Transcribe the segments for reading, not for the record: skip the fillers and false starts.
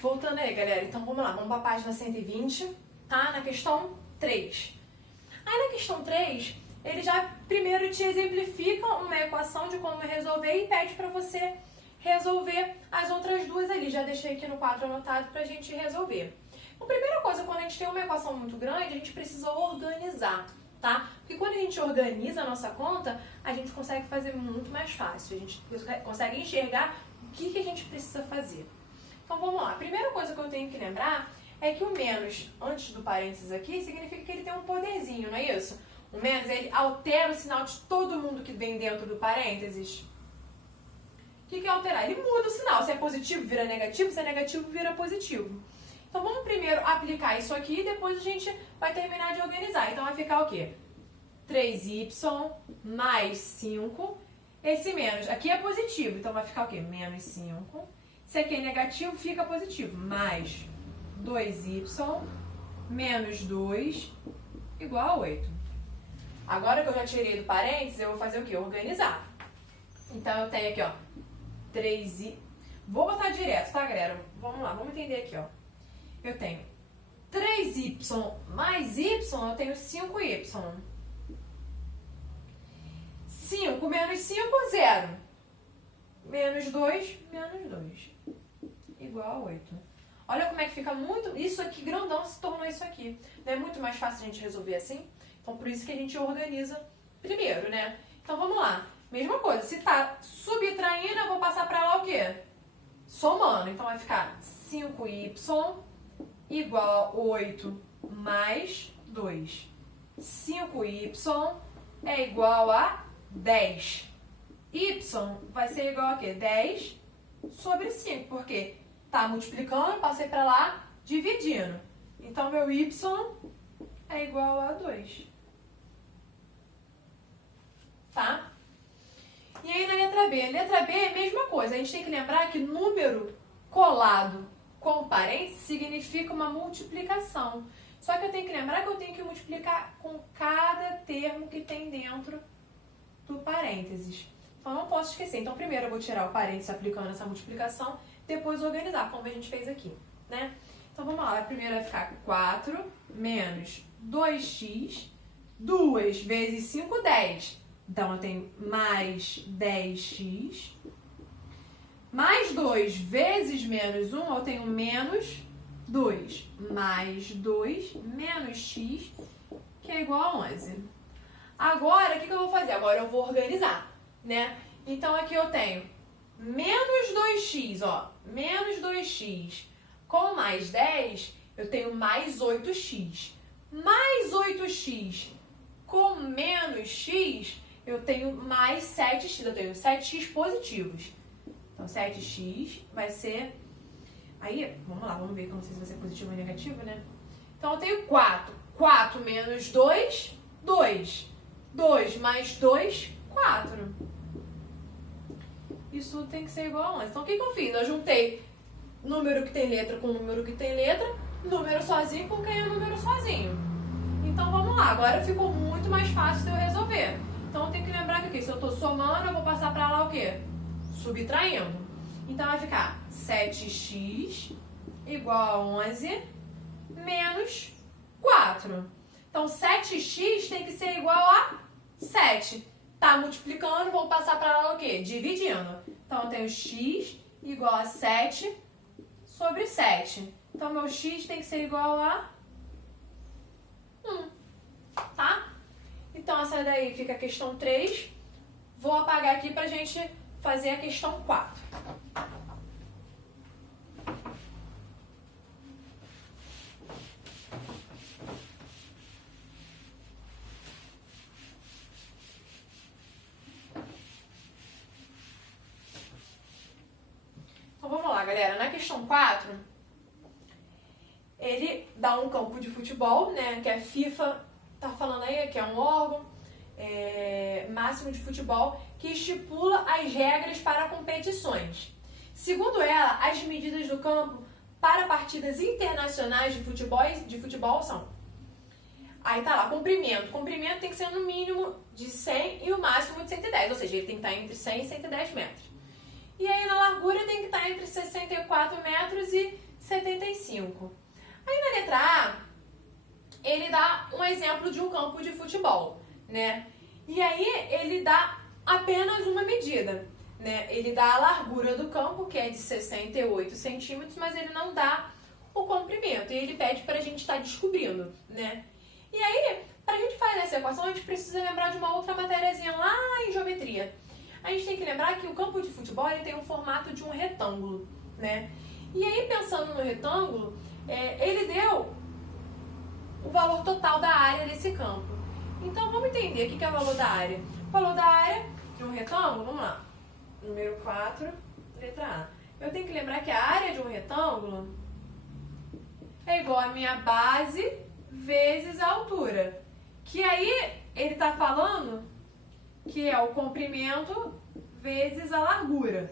Voltando aí, galera. Então, vamos lá. Vamos para a página 120, tá? Na questão 3. Aí, na questão 3, ele já primeiro te exemplifica uma equação de como resolver e pede para você resolver as outras duas ali. Já deixei aqui no quadro anotado para a gente resolver. Então, primeira coisa, quando a gente tem uma equação muito grande, a gente precisa organizar, tá? Porque quando a gente organiza a nossa conta, a gente consegue fazer muito mais fácil. A gente consegue enxergar o que a gente precisa fazer. Então, vamos lá. A primeira coisa que eu tenho que lembrar é que o menos antes do parênteses aqui significa que ele tem um poderzinho, não é isso? O menos, ele altera o sinal de todo mundo que vem dentro do parênteses. O que é alterar? Ele muda o sinal. Se é positivo, vira negativo. Se é negativo, vira positivo. Então, vamos primeiro aplicar isso aqui e depois a gente vai terminar de organizar. Então, vai ficar o quê? 3y mais 5. Esse menos aqui é positivo, então vai ficar o quê? Menos 5. Se aqui é negativo, fica positivo. Mais 2y menos 2 igual a 8. Agora que eu já tirei do parênteses, eu vou fazer o quê? Organizar. Então, eu tenho aqui, ó, 3y... Vou botar direto, tá, galera? Vamos lá, vamos entender aqui, ó. Eu tenho 3y mais y, eu tenho 5y. 5 menos 5, 0. Menos 2, menos 2. Igual a 8. Olha como é que fica muito... Isso aqui, grandão, se tornou isso aqui. Não é muito mais fácil a gente resolver assim? Então, por isso que a gente organiza primeiro, né? Então, vamos lá. Mesma coisa. Se tá subtraindo, eu vou passar pra lá o quê? Somando. Então, vai ficar 5y igual a 8 mais 2. 5y é igual a 10. Y vai ser igual a quê? 10 sobre 5. Por quê? Tá multiplicando, passei pra lá, dividindo. Então, meu y é igual a 2. Tá? E aí, na letra B? Letra B é a mesma coisa. A gente tem que lembrar que número colado com parênteses significa uma multiplicação. Só que eu tenho que lembrar que eu tenho que multiplicar com cada termo que tem dentro do parênteses. Então, não posso esquecer. Então, primeiro eu vou tirar o parênteses aplicando essa multiplicação, depois organizar, como a gente fez aqui, né? Então, vamos lá. A primeira vai ficar 4 menos 2x, 2 vezes 5, 10. Então, eu tenho mais 10x. Mais 2 vezes menos 1, eu tenho menos 2. Mais 2 menos x, que é igual a 11. Agora, o que eu vou fazer? Agora eu vou organizar, né? Então, aqui eu tenho menos 2x, ó. Menos 2x com mais 10, eu tenho mais 8x. Mais 8x com menos x, eu tenho mais 7x. Eu tenho 7x positivos. Então, 7x vai ser... Aí, vamos lá, vamos ver que eu não sei se vai ser positivo ou negativo, né? Então, eu tenho 4. 4 menos 2, 2. 2 mais 2, 4. Isso tudo tem que ser igual a 11. Então, o que eu fiz? Eu juntei número que tem letra com número que tem letra, número sozinho com quem é número sozinho. Então, vamos lá. Agora ficou muito mais fácil de eu resolver. Então, eu tenho que lembrar que aqui, se eu estou somando, eu vou passar para lá o quê? Subtraindo. Então, vai ficar 7x igual a 11 menos 4. Então, 7x tem que ser igual a 7. Tá multiplicando, vou passar para lá o quê? Dividindo. Então, eu tenho x igual a 7 sobre 7. Então, meu x tem que ser igual a 1. Tá? Então, essa daí fica a questão 3. Vou apagar aqui pra gente fazer a questão 4. Então, vamos lá, galera. Na questão 4, ele dá um campo de futebol, né? Que a FIFA tá falando aí, que é um órgão máximo de futebol que estipula as regras para competições. Segundo ela, as medidas do campo para partidas internacionais de futebol são... Aí tá lá, comprimento. Comprimento tem que ser no mínimo de 100 e o máximo de 110, ou seja, ele tem que estar entre 100 e 110 metros. E aí na largura tem que estar entre 64 metros e 70 5. Aí na letra A, ele dá um exemplo de um campo de futebol, né? E aí ele dá apenas uma medida, né? Ele dá a largura do campo, que é de 68 centímetros, mas ele não dá o comprimento. E ele pede para a gente estar descobrindo, né? E aí, para a gente fazer essa equação, a gente precisa lembrar de uma outra matériazinha lá em geometria. A gente tem que lembrar que o campo de futebol ele tem um formato de um retângulo, né? E aí, pensando no retângulo, ele deu o valor total da área desse campo. Então, vamos entender o que é o valor da área. O valor da área de um retângulo, vamos lá. Número 4, letra A. Eu tenho que lembrar que a área de um retângulo é igual a minha base vezes a altura. Que aí ele está falando que é o comprimento vezes a largura,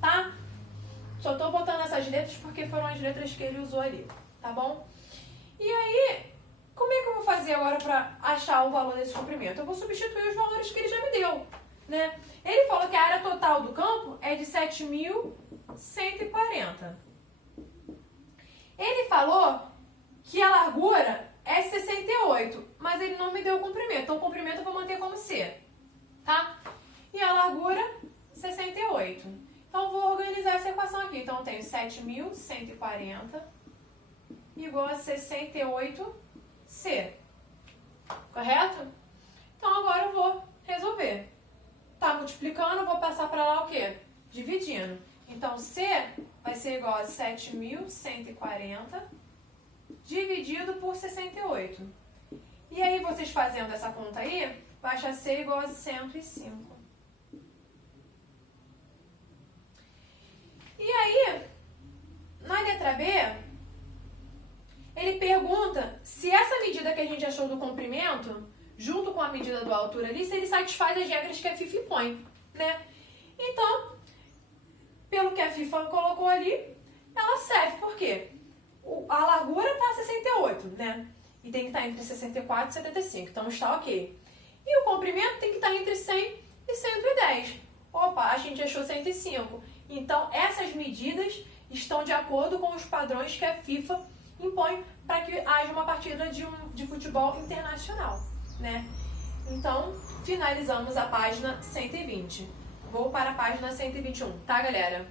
tá? Só estou botando essas letras porque foram as letras que ele usou ali, tá bom? E aí, como é que eu vou fazer agora para achar o valor desse comprimento? Eu vou substituir os valores que ele já me deu, né? Ele falou que a área total do campo é de 7.140. Ele falou que a largura é 68, mas ele não me deu o comprimento. Então, o comprimento eu vou manter como C, tá? E a largura, 68. Então, eu vou organizar essa equação aqui. Então, eu tenho 7.140 igual a 68C. Correto? Então, agora eu vou resolver. Tá multiplicando, eu vou passar para lá o quê? Dividindo. Então, C vai ser igual a 7.140 dividido por 68. E aí, vocês fazendo essa conta aí, vai achar C igual a 105. E aí, na letra B, ele pergunta se essa medida que a gente achou do comprimento, junto com a medida da altura ali, se ele satisfaz as regras que a FIFA impõe, né? Então, pelo que a FIFA colocou ali, ela serve. Por quê? A largura está a 68, né? E tem que estar entre 64 e 75, então está ok. E o comprimento tem que estar entre 100 e 110. Opa, a gente achou 105. Então, essas medidas estão de acordo com os padrões que a FIFA impõe para que haja uma partida de futebol internacional, né? Então, finalizamos a página 120. Vou para a página 121, tá, galera?